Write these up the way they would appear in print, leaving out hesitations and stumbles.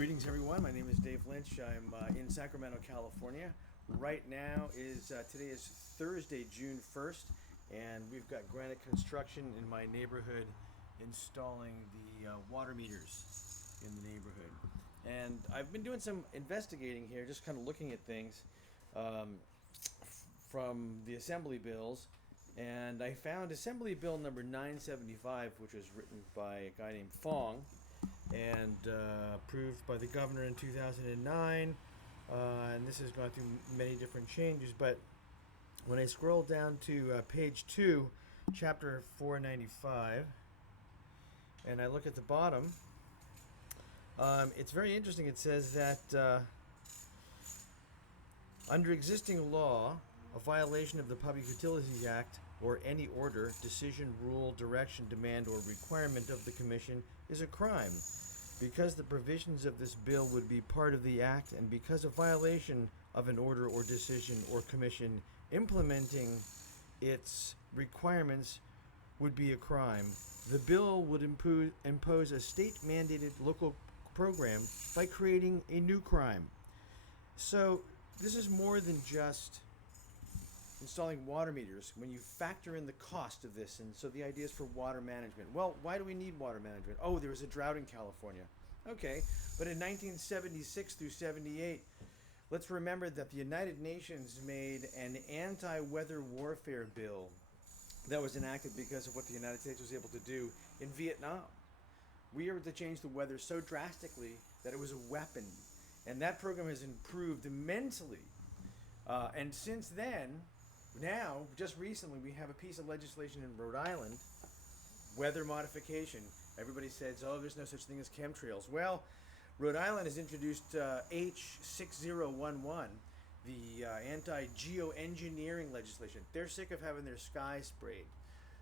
Greetings everyone, my name is Dave Lynch. I'm in Sacramento, California. Right now today is Thursday, June 1st, and we've got Granite Construction in my neighborhood installing the water meters in the neighborhood. And I've been doing some investigating here, just kind of looking at things from the assembly bills, and I found Assembly Bill number 975, which was written by a guy named Fong, and approved by the governor in 2009, and this has gone through many different changes. But when I scroll down to page 2, chapter 495, and I look at the bottom, it's very interesting. It says that under existing law, a violation of the Public Utilities Act or any order, decision, rule, direction, demand, or requirement of the Commission is a crime. Because the provisions of this bill would be part of the Act, and because a violation of an order or decision or commission implementing its requirements would be a crime, the bill would impose a state-mandated local program by creating a new crime. So this is more than just installing water meters. When you factor in the cost of this, and so the idea is for water management. Well, why do we need water management? Oh, there was a drought in California. Okay, but in 1976 through 78, let's remember that the United Nations made an anti-weather warfare bill that was enacted because of what the United States was able to do in Vietnam. We were able to change the weather so drastically that it was a weapon, and that program has improved immensely. And since then, now, just recently, we have a piece of legislation in Rhode Island, weather modification. Everybody says, oh, there's no such thing as chemtrails. Well, Rhode Island has introduced H6011, the anti-geoengineering legislation. They're sick of having their sky sprayed.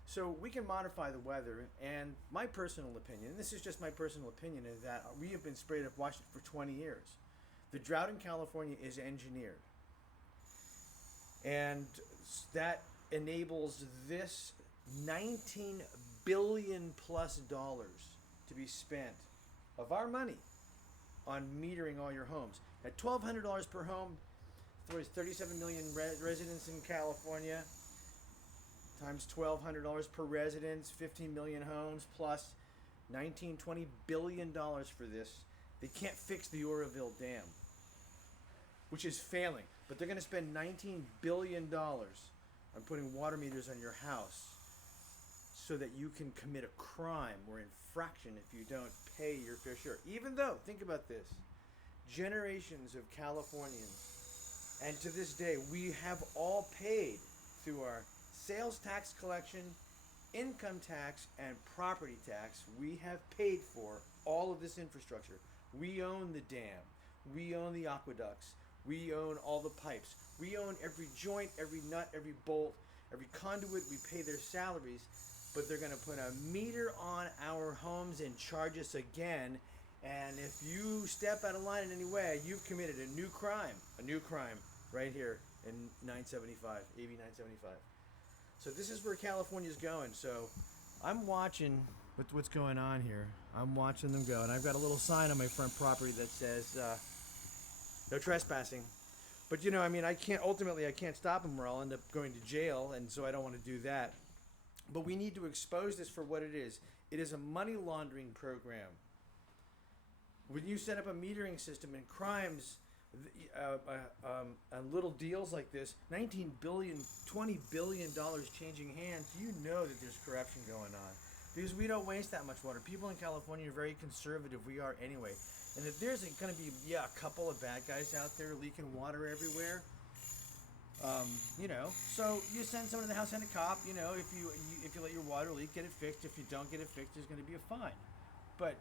So we can modify the weather, and my personal opinion, and this is just my personal opinion, is that we have been sprayed, I've watched it for 20 years. The drought in California is engineered. And that enables this $19 billion plus to be spent of our money on metering all your homes. At $1,200 per home, there's 37 million residents in California, times $1,200 per residence, 15 million homes, plus $20 billion for this. They can't fix the Oroville Dam, which is failing, but they're going to spend $19 billion on putting water meters on your house so that you can commit a crime or infraction if you don't pay your fair share. Even though, think about this, generations of Californians, and to this day, we have all paid through our sales tax collection, income tax, and property tax, we have paid for all of this infrastructure. We own the dam. We own the aqueducts. We own all the pipes. We own every joint, every nut, every bolt, every conduit. We pay their salaries, but they're going to put a meter on our homes and charge us again. And if you step out of line in any way, you've committed a new crime right here in 975, AB 975. So this is where California's going. So I'm watching what's going on here. I'm watching them go, and I've got a little sign on my front property that says no trespassing. But you know, I mean, I can't stop them, or I'll end up going to jail, and so I don't want to do that. But we need to expose this for what it is. It is a money laundering program. When you set up a metering system and crimes, little deals like this, $19 billion, $20 billion changing hands, you know that there's corruption going on. Because we don't waste that much water. People in California are very conservative. We are anyway. And if there's going to be, a couple of bad guys out there leaking water everywhere, so you send someone to the house, send a cop. If you let your water leak, get it fixed. If you don't get it fixed, there's going to be a fine. But,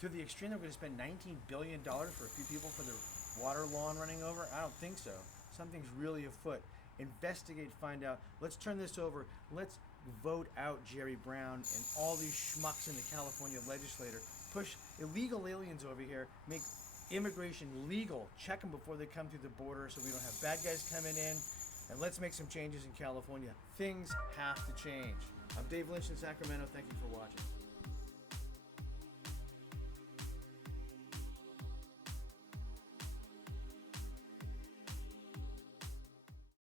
to the extreme that we're going to spend $19 billion for a few people for their water lawn running over, I don't think so. Something's really afoot. Investigate, find out. Let's turn this over. Let's vote out Jerry Brown and all these schmucks in the California legislature. Push illegal aliens over here. Make immigration legal. Check them before they come through the border so we don't have bad guys coming in. And let's make some changes in California. Things have to change. I'm Dave Lynch in Sacramento. Thank you for watching.